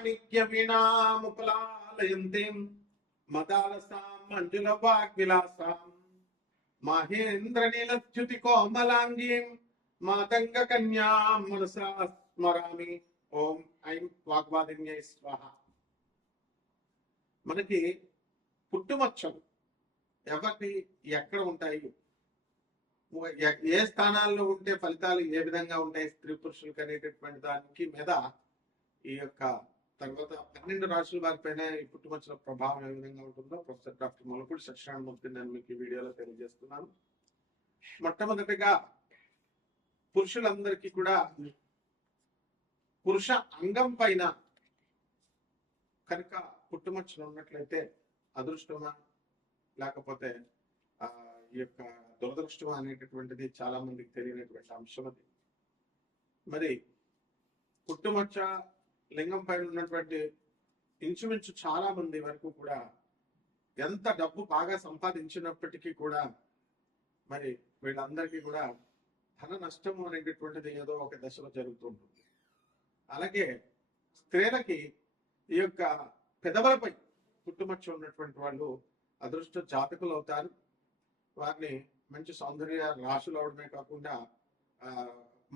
మాణిక్య వీణాముకులాలయంతీం మదాలసాం మంజుల వాగ్విలాసాం మహేంద్ర నీలచ్యుతి కోమలాంగీం మాతంగ కన్యాం మనసా స్మరామి. ఓం ఐం వాగ్వాదిన్యై స్వాహ. మనకి పుట్టుమచ్చలు ఎవరికి ఎక్కడ ఉంటాయి, ఏ స్థానాల్లో ఉంటే ఫలితాలు ఏ విధంగా ఉంటాయి స్త్రీ పురుషులకు అనేటటువంటి దానికి మీద ఈ యొక్క తర్వాత 12 రాశుల వారిపైన ఈ పుట్టుమచ్చల ప్రభావం ఏ విధంగా ఉంటుందో ప్రొఫెసర్ డాక్టర్ మొలపూడి సత్యనారాయణమూర్తి నేను మీకు ఈ వీడియోలో తెలియజేస్తున్నాను. మొట్టమొదటిగా పురుషులందరికీ కూడా పురుష అంగం పైన కనుక పుట్టుమచ్చలు ఉన్నట్లయితే అదృష్టమా లేకపోతే ఈ యొక్క దురదృష్టమా అనేటటువంటిది చాలా మందికి తెలియనటువంటి అంశం. అది మరి పుట్టుమచ్చ లింగం పైన ఉన్నటువంటి ఇంచుమించు చాలా మంది వరకు కూడా ఎంత డబ్బు బాగా సంపాదించినప్పటికీ కూడా మరి వీళ్ళందరికీ కూడా ధన నష్టము అనేటటువంటిది ఏదో ఒక దశలో జరుగుతూ ఉంటుంది. అలాగే స్త్రీలకి ఈ యొక్క పెదవులపై పుట్టుమచ్చ ఉన్నటువంటి వాళ్ళు అదృష్ట జాతకులు అవుతారు. వారిని మంచి సౌందర్య రాశులు అవడమే కాకుండా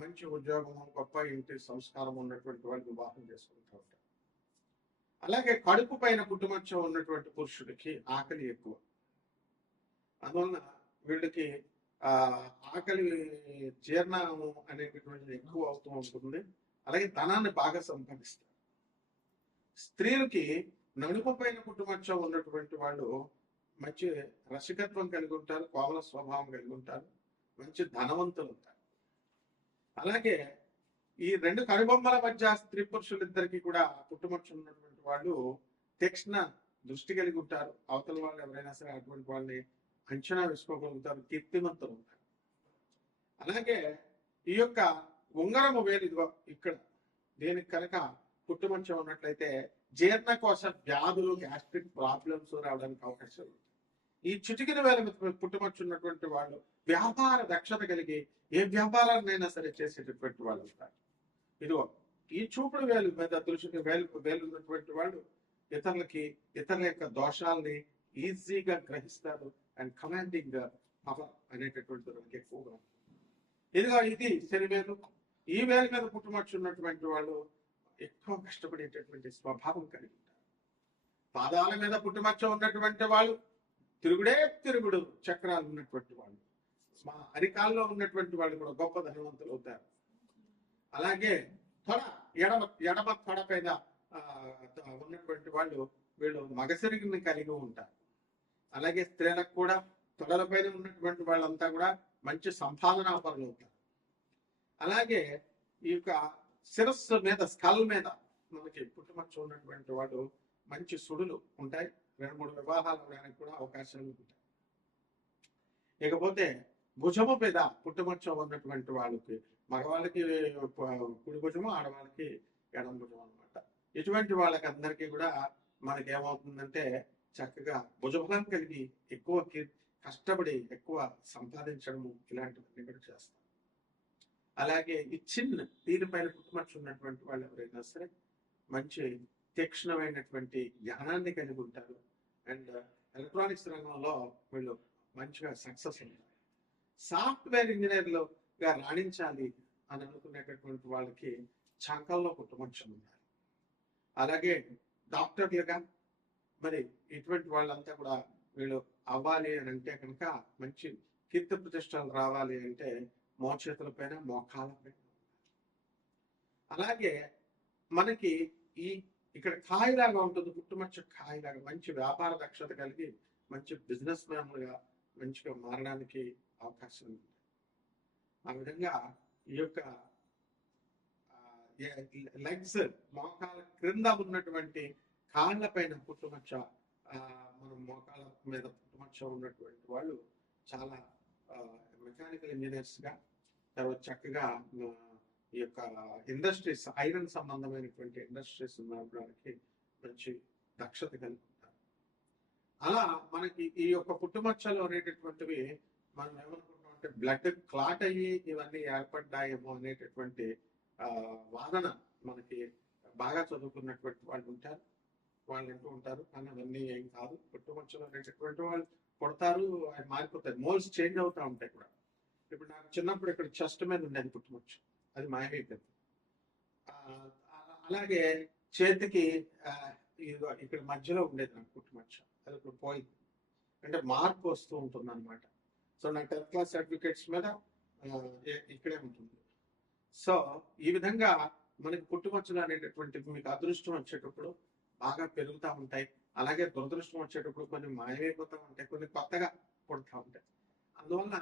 మంచి ఉద్యోగము, గొప్ప ఇంటి సంస్కారం ఉన్నటువంటి వాళ్ళు వివాహం చేసుకుంటూ ఉంటారు. అలాగే కడుపు పైన పుట్టుమచ్చ ఉన్నటువంటి పురుషుడికి ఆకలి ఎక్కువ, అందువలన వీళ్ళకి ఆకలి జీర్ణము అనేటటువంటిది ఎక్కువ అవుతూ ఉంటుంది. అలాగే ధనాన్ని బాగా సంపాదిస్తారు. స్త్రీలకి నడుము పైన పుట్టుమచ్చ ఉన్నటువంటి వాళ్ళు మంచి రసికత్వం కలిగి ఉంటారు, కోమల స్వభావం కలిగి ఉంటారు, మంచి ధనవంతులు ఉంటారు. అలాగే ఈ 2 కనుబొమ్మల మధ్య స్త్రీ పురుషులిద్దరికి కూడా పుట్టుమచ్చ ఉన్నటువంటి వాళ్ళు తీక్ష్ణ దృష్టి కలిగి ఉంటారు. అవతల వాళ్ళు ఎవరైనా సరే అటువంటి వాళ్ళని అంచనా వేసుకోగలుగుతారు, కీర్తిమంతులు ఉంటారు. అలాగే ఈ యొక్క ఉంగరము వేలు ఇదిగో ఇక్కడ దీనికి కనుక పుట్టుమచ్చ ఉన్నట్లయితే జీర్ణకోశ వ్యాధులు, గ్యాస్ట్రిక్ ప్రాబ్లమ్స్ రావడానికి అవకాశం ఉంది. ఈ చిటికిన వేల పుట్టుమచ్చ ఉన్నటువంటి వాళ్ళు వ్యాపార దక్షత కలిగి ఏ వ్యాపారాన్నైనా సరే చేసేటటువంటి వాళ్ళు ఉంటారు. ఇదిగో ఈ చూపుడు వేలు మీద దృష్టి వేలు ఉన్నటువంటి వాళ్ళు ఇతరుల యొక్క దోషాలని ఈజీగా గ్రహిస్తారు అండ్ కమాండింగ్ పవర్ అనేటటువంటి దానికి ఎక్కువగా. ఇదిగో ఇది శనివేలు. ఈ వేలు మీద పుట్టుమచ్చ ఉన్నటువంటి వాళ్ళు ఎక్కువ కష్టపడేటటువంటి స్వభావం కలిగి ఉంటారు. పాదాల మీద పుట్టుమచ్చ ఉన్నటువంటి వాళ్ళు తిరుగుడు చక్రాలు ఉన్నటువంటి వాళ్ళు, మా అరికాల్లో ఉన్నటువంటి వాళ్ళు కూడా గొప్ప ధనవంతులు అవుతారు. అలాగే ఎడమ తొడ పైన ఉన్నటువంటి వాళ్ళు వీళ్ళు మగసిరిగిని కలిగి ఉంటారు. అలాగే స్త్రీలకు కూడా తొడల పైన ఉన్నటువంటి వాళ్ళంతా కూడా మంచి సంపాదనా పరులు అవుతారు. అలాగే ఈ యొక్క శిరస్సు మీద స్కల్ మీద మనకి పుట్టుమచ్చ ఉన్నటువంటి వాడు మంచి సుడులు ఉంటాయి. 2-3 వివాహాలు అవడానికి కూడా అవకాశాలు ఉంటాయి. ఇకపోతే భుజము మీద పుట్టుమచ్చ ఉన్నటువంటి వాళ్ళకి మగవాళ్ళకి కుడి భుజము, ఆడవాళ్ళకి ఎడమ భుజం అనమాట. ఇటువంటి వాళ్ళకి అందరికీ కూడా మనకి ఏమవుతుందంటే చక్కగా భుజబలం కలిగి ఎక్కువ కష్టపడి ఎక్కువ సంపాదించడము ఇలాంటివన్నీ కూడా చేస్తారు. అలాగే ఈ దీనిపైన పుట్టుమచ్చ ఉన్నటువంటి వాళ్ళు ఎవరైనా సరే మంచి తీక్ష్ణమైనటువంటి జ్ఞానాన్ని కలిగి ఉంటారు. అండ్ ఎలక్ట్రానిక్స్ రంగంలో వీళ్ళు మంచిగా సక్సెస్ ఉంటారు. సాఫ్ట్వేర్ ఇంజనీర్లుగా రాణించాలి అని అనుకునేటటువంటి వాళ్ళకి చంకల్లో పుట్టుమచ్చ ఉండాలి. అలాగే డాక్టర్లుగా మరి ఇటువంటి వాళ్ళంతా కూడా వీళ్ళు అవ్వాలి అని అంటే కనుక మంచి కీర్తి ప్రతిష్టలు రావాలి అంటే మోచేతుల పైన, మోకాళ్ళ పైన. అలాగే మనకి ఇక్కడ కాయలాగా ఉంటుంది పుట్టుమచ్చ, కాయలాగా మంచి వ్యాపార దక్షత కలిగి మంచి బిజినెస్ మ్యాన్లుగా మంచిగా మారడానికి అవకాశం ఉంది. ఆ విధంగా ఈ యొక్క లెగ్స్, మోకాల క్రింద ఉన్నటువంటి కాళ్ళ పైన పుట్టుమచ్చ, మనం మోకాల మీద పుట్టుమచ్చ ఉన్నటువంటి వాళ్ళు చాలా మెకానికల్ ఇంజనీర్స్ గా, తర్వాత చక్కగా ఈ యొక్క ఇండస్ట్రీస్, ఐరన్ సంబంధమైనటువంటి ఇండస్ట్రీస్ నడపడానికి మంచి దక్షత కలిగి ఉంటారు. అలా మనకి ఈ యొక్క పుట్టుమచ్చలు అనేటటువంటివి మనం ఏమనుకుంటాం అంటే బ్లడ్ క్లాట్ అయ్యి ఇవన్నీ ఏర్పడ్డాయేమో అనేటటువంటి వాదన మనకి బాగా చదువుకున్నటువంటి వాళ్ళు ఉంటారు, వాళ్ళు అంటూ ఉంటారు కానీ అవన్నీ ఏం కాదు. పుట్టుమచ్చలు అనేటటువంటి వాళ్ళు పుడతారు, ఆయన మారిపోతారు, మోల్స్ చేంజ్ అవుతూ ఉంటాయి కూడా. ఇప్పుడు నాకు చిన్నప్పుడు ఇక్కడ చెస్ట్ మీద ఉండేది పుట్టుమచ్చు, అది మాయమైపోయింది. అలాగే చేతికి ఇక్కడ మధ్యలో ఉండేది నాకు పుట్టుమచ్చ, అది ఇప్పుడు పోయింది. అంటే మార్పు వస్తూ ఉంటుంది అనమాట. సో నా 10th క్లాస్ సర్టిఫికేట్స్ మీద ఇక్కడే ఉంటుంది. సో ఈ విధంగా మనకి పుట్టుమచ్చలు అనేటటువంటివి మీకు అదృష్టం వచ్చేటప్పుడు బాగా పెరుగుతూ ఉంటాయి, అలాగే దురదృష్టం వచ్చేటప్పుడు కొన్ని మాయమైపోతూ ఉంటాయి, కొన్ని కొత్తగా పుడుతూ ఉంటాయి. అందువల్ల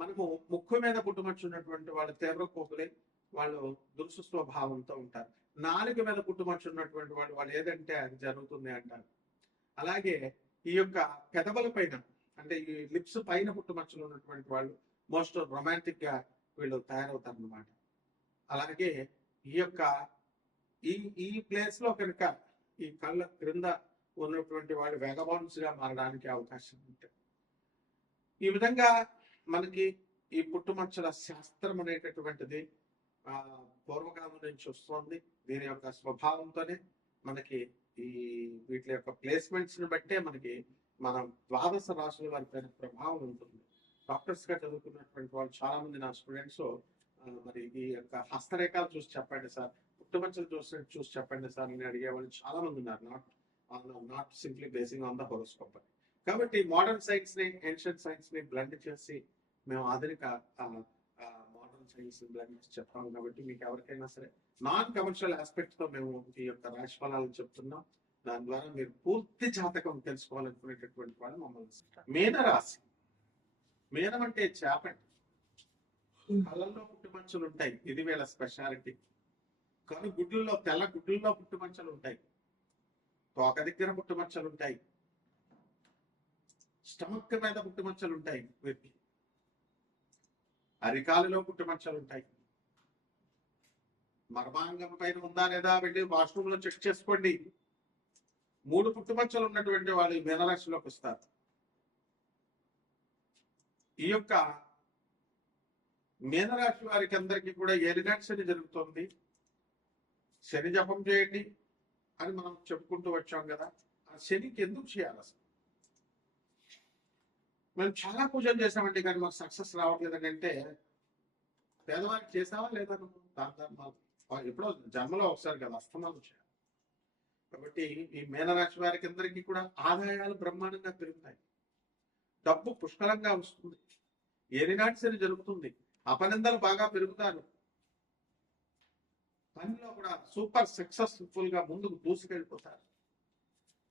మనము ముక్కు మీద పుట్టుమచ్చ ఉన్నటువంటి వాళ్ళు తీవ్ర కోపులే, వాళ్ళు దురుసు స్వభావంతో ఉంటారు. నాలుక మీద పుట్టుమచ్చ ఉన్నటువంటి వాళ్ళు ఏదంటే అది జరుగుతుంది అంటారు. అలాగే ఈ యొక్క పెదవుల పైన అంటే ఈ లిప్స్ పైన పుట్టుమచ్చలు ఉన్నటువంటి వాళ్ళు మోస్ట్ రొమాంటిక్ గా వీళ్ళు తయారవుతారు అన్నమాట. అలాగే ఈ యొక్క ఈ ప్లేస్ లో కనుక ఈ కళ్ళ క్రింద ఉన్నటువంటి వాళ్ళు వెగబౌన్స్ గా మారడానికి అవకాశం ఉంటుంది. ఈ విధంగా మనకి ఈ పుట్టుమచ్చల శాస్త్రం అనేటటువంటిది పూర్వకాలం నుంచి వస్తుంది. దీని యొక్క స్వభావంతోనే మనకి ఈ వీటి యొక్క ప్లేస్మెంట్స్ ని బట్టే మనకి మన ద్వాదశ రాశుల వారి పైన ప్రభావం ఉంటుంది. డాక్టర్స్ గా చదువుకున్నటువంటి వాళ్ళు చాలా మంది నా స్టూడెంట్స్ మరి ఈ యొక్క హస్తరేఖలు చూసి చెప్పండి సార్, పుట్టుమచ్చలు చూసి చెప్పండి సార్ అని అడిగే వాళ్ళు చాలా మంది ఉన్నారు. Not simply basing on the horoscope. కాబట్టి మోడర్న్ సైన్స్ ని ఏన్షియంట్ సైన్స్ ని బ్లెండ్ చేసి మేము ఆధునిక మోడర్న్ సైన్స్ బ్లెండ్ చేసి చెప్తాము. కాబట్టి మీకు ఎవరికైనా సరే నాన్ కమర్షియల్ ఆస్పెక్ట్ తో మేము ఈ యొక్క రాశి ఫలాలను చెప్తున్నాం. దాని ద్వారా మీరు పూర్తి జాతకం తెలుసుకోవాలనుకునేటటువంటి వాళ్ళు మమ్మల్ని. మీనరాశి, మీనం అంటే చేపండి. కళ్ళల్లో పుట్టుమచ్చలు ఉంటాయి, ఇది వీళ్ళ స్పెషాలిటీ. కను గుడ్లలో తెల్ల గుడ్లలో పుట్టుమచ్చలు ఉంటాయి, తోక దగ్గర పుట్టుమచ్చలు ఉంటాయి, స్టమక్ మీద పుట్టుమచ్చలు ఉంటాయి, వీరికి అరికాలులో పుట్టుమచ్చలు ఉంటాయి. మర్మాంగం పైన ఉందా లేదా వెళ్ళి వాష్రూమ్ లో చెక్ చేసుకోండి. 3 పుట్టుమచ్చలు ఉన్నటువంటి వాళ్ళు ఈ మీనరాశిలోకి వస్తారు. ఈ యొక్క మీనరాశి వారికి అందరికీ కూడా ఏలినాటి శని జరుగుతుంది. శని జపం చేయండి అని మనం చెప్పుకుంటూ వచ్చాం కదా. ఆ శనికి ఎందుకు చేయాలి అసలు? మేము చాలా పూజలు చేసామండి కానీ మాకు సక్సెస్ రావట్లేదని అంటే పేదవారికి చేసావా లేదా? ఎప్పుడో జన్మలో ఒకసారి కదా, అస్తమానం చేయాలి. కాబట్టి ఈ మీనరాశి వారికి అందరికీ కూడా ఆదాయాలు బ్రహ్మాండంగా పెరుగుతాయి, డబ్బు పుష్కలంగా వస్తుంది, ఏలినాటి శని జరుగుతుంది, అపనిందలు బాగా పెరుగుతారు, పనిలో కూడా సూపర్ సక్సెస్ఫుల్ గా ముందుకు దూసుకెళ్ళిపోతారు.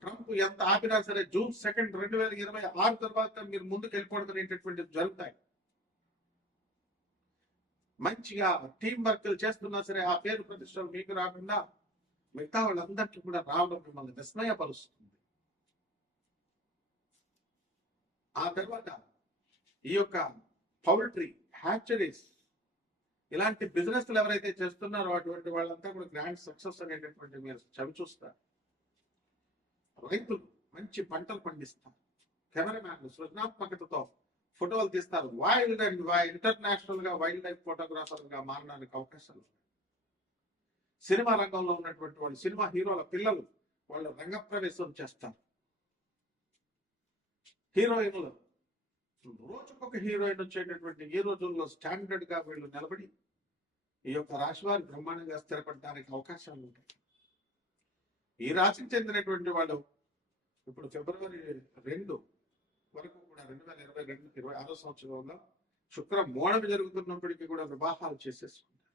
ట్రంప్ ఎంత ఆపినా సరే జూన్ 2, 2026 తర్వాత మీరు ముందుకు వెళ్ళిపోవడం అనేటటువంటివి జరుగుతాయి. మంచిగా టీం వర్క్లు చేస్తున్నా సరే ఆ పేరు ప్రతిష్టలు మీకు రాకుండా మిగతా వాళ్ళందరికీ కూడా రావడం మిమ్మల్ని విస్మయపరుస్తుంది. ఆ తర్వాత ఈ యొక్క పౌల్ట్రీ, హ్యాచరీస్ ఇలాంటి బిజినెస్లు ఎవరైతే చేస్తున్నారో అటువంటి వాళ్ళంతా కూడా గ్రాండ్ సక్సెస్ అనేటటువంటి మీరు చవి చూస్తారు. రైతులు మంచి పంటలు పండిస్తారు, కెమెరామ్యాన్లు సృజనాత్మకతతో ఫోటోలు తీస్తారు, వైల్డ్ అండ్ ఇంటర్నేషనల్ గా వైల్డ్ లైఫ్ ఫోటోగ్రాఫర్ గా మారడానికి అవకాశాలు. సినిమా రంగంలో ఉన్నటువంటి వాళ్ళు, సినిమా హీరోల పిల్లలు వాళ్ళు రంగప్రవేశం చేస్తారు. హీరోయిన్లు రోజుకొక హీరోయిన్ వచ్చేటటువంటి ఈ రోజుల్లో స్టాండర్డ్ గా వీళ్ళు నిలబడి ఈ యొక్క రాశి వారి బ్రహ్మాండంగా స్థిరపడడానికి అవకాశాలు ఉంటాయి. ఈ రాశికి చెందినటువంటి వాళ్ళు ఇప్పుడు ఫిబ్రవరి 2 వరకు కూడా 2026 సంవత్సరంలో శుక్ర మోడమి జరుగుతున్నప్పటికీ కూడా వివాహాలు చేసేసుకుంటారు.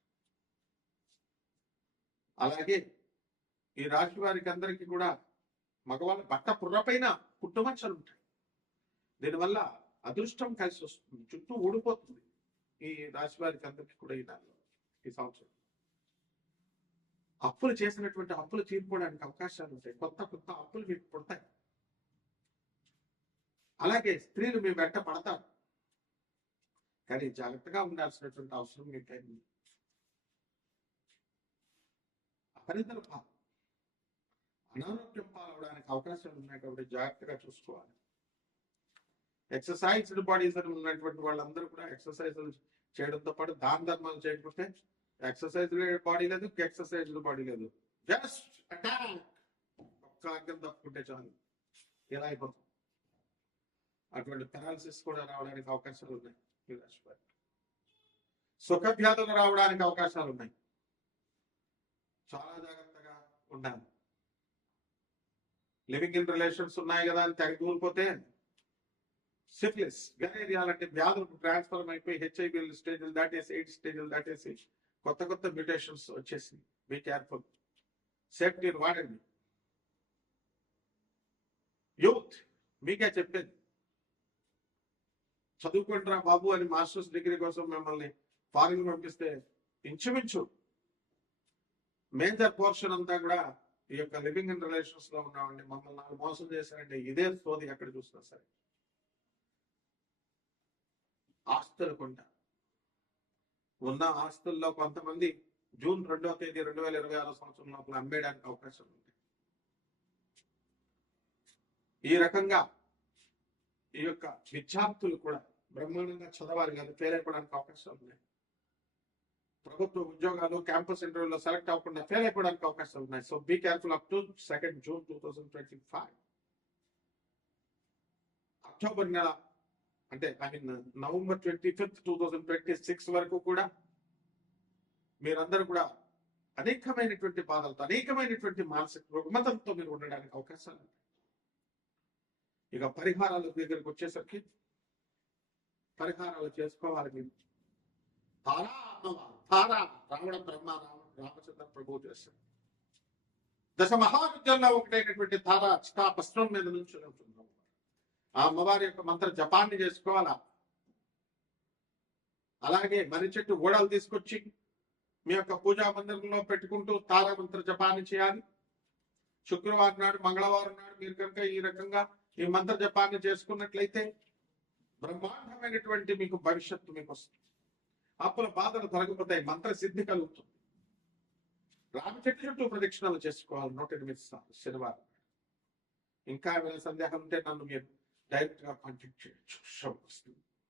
అలాగే ఈ రాశి వారికి అందరికీ కూడా మగవాళ్ళ బట్ట పుర్రపైన పుట్టుమచ్చలు ఉంటాయి. దీనివల్ల అదృష్టం కలిసి వస్తుంది, చుట్టూ ఊడిపోతుంది ఈ రాశి వారికి అందరికీ కూడా ఈ సంవత్సరం. అప్పులు చేసినటువంటి అప్పులు తీర్చుకోవడానికి అవకాశాలు ఉంటాయి, కొత్త కొత్త అప్పులు మీకు పుడతాయి. అలాగే స్త్రీలు మీ వెంట పడతారు, కానీ జాగ్రత్తగా ఉండాల్సినటువంటి అవసరం మీకైంది. అపరితల పాలు, అనారోగ్యం పాలవడానికి అవకాశాలు ఉన్నాయి కాబట్టి జాగ్రత్తగా చూసుకోవాలి. ఎక్సర్సైజ్డ్ బాడీస్ అని ఉన్నటువంటి వాళ్ళందరూ కూడా ఎక్సర్సైజ్లు చేయడంతో పాటు దాన ధర్మాలు చేయకపోతే ఎక్సర్సైజ్ బాడీ లేదు, ఎక్సర్సైజ్డ్ బాడీ లేదు, జస్ట్ అటాక్, ఒక్క అర్థం తప్పుకుంటే చాలు ఇలా అయిపోతుంది. అటువంటి పెరాలసిస్ కూడా రావడానికి అవకాశాలు ఉన్నాయి. ఈ రాశి వారికి సుఖ వ్యాధులు రావడానికి అవకాశాలు ఉన్నాయి. చాలా జాగ్రత్తగా ఉండాలి. లివింగ్ ఇన్ రిలేషన్స్ ఉన్నాయి కదా అని తెగ దూరిపోతే సిఫిలిస్, గనేరియా లాంటి వ్యాధులకు ట్రాన్స్ఫర్ అయిపోయి హెచ్ఐవి స్టేజ్లు దాటేసి, ఎయిడ్స్ స్టేజ్లు దాటేసి కొత్త కొత్త మ్యూటేషన్స్ వచ్చేసి. బీ కేర్ఫుల్, సేఫ్టీని వాడండి. యూత్ మీకే చెప్పేది, చదువుకుంటారా బాబు అని మాస్టర్స్ డిగ్రీ కోసం మిమ్మల్ని ఫారిన్ పంపిస్తే ఇంచుమించు మేజర్ పోర్షన్ అంతా కూడా ఈ యొక్క లివింగ్ ఇన్ రిలేషన్స్ లో ఉన్నామండి, మమ్మల్ని నాకు మోసం చేశారంటే ఇదే సోది ఎక్కడ చూసినా సరే. ఆస్తులు కొంట ఉన్న ఆస్తుల్లో కొంతమంది జూన్ 2వ తేదీ 2026 సంవత్సరం లోపల అమ్మేయడానికి అవకాశం ఉంది. ఈ రకంగా ఈ యొక్క విద్యార్థులు కూడా బ్రహ్మాండంగా చదవాలి కానీ ఫెయిల్ అయిపోవడానికి అవకాశాలు ఉన్నాయి. ప్రభుత్వ ఉద్యోగాలు క్యాంపస్ ఇంటర్వ్యూలో సెలెక్ట్ అవ్వకుండా ఫెయిల్ అయిపోవడానికి అవకాశాలు ఉన్నాయి. So be careful up to 2nd June 2025. October నెల అంటే November 25th 2026 వరకు కూడా మీరందరూ కూడా అనేకమైనటువంటి బాధలతో, అనేకమైనటువంటి మానసిక రుగ్మతలతో మీరు ఉండడానికి అవకాశాలు ఉన్నాయి. ఇక పరిహారాల దగ్గరికి వచ్చేసరికి పరిహారాలు చేసుకోవాలి. మీరు తారా అమ్మవారు, తారా రావణ బ్రహ్మ రామచంద్ర ప్రభువు చేశారు. దశ మహావిద్యల్లో ఒకటైనటువంటి తారా చితాపస్త్రం మీద నుంచి ఉంటుంది. ఆ అమ్మవారి యొక్క మంత్ర జపాన్ని చేసుకోవాలా. అలాగే మర్రి చెట్టు ఓడలు తీసుకొచ్చి మీ యొక్క పూజా మందిరంలో పెట్టుకుంటూ తారా మంత్ర జపాన్ని చేయాలి. శుక్రవారం నాడు, మంగళవారం నాడు మీరు కనుక ఈ రకంగా ఈ మంత్ర జపాన్ని చేసుకున్నట్లయితే బ్రహ్మాండమైనటువంటి మీకు భవిష్యత్తు మీకు వస్తుంది. అప్పుల బాధలు తొలగిపోతాయి, మంత్ర సిద్ధి కలుగుతుంది. రామి చెట్టు చుట్టూ ప్రదక్షిణలు చేసుకోవాలి 108 సార్లు శనివారం. ఇంకా ఏమైనా సందేహం ఉంటే నన్ను మీరు డైరెక్ట్ గా కాంటాక్ట్ చేయొచ్చు.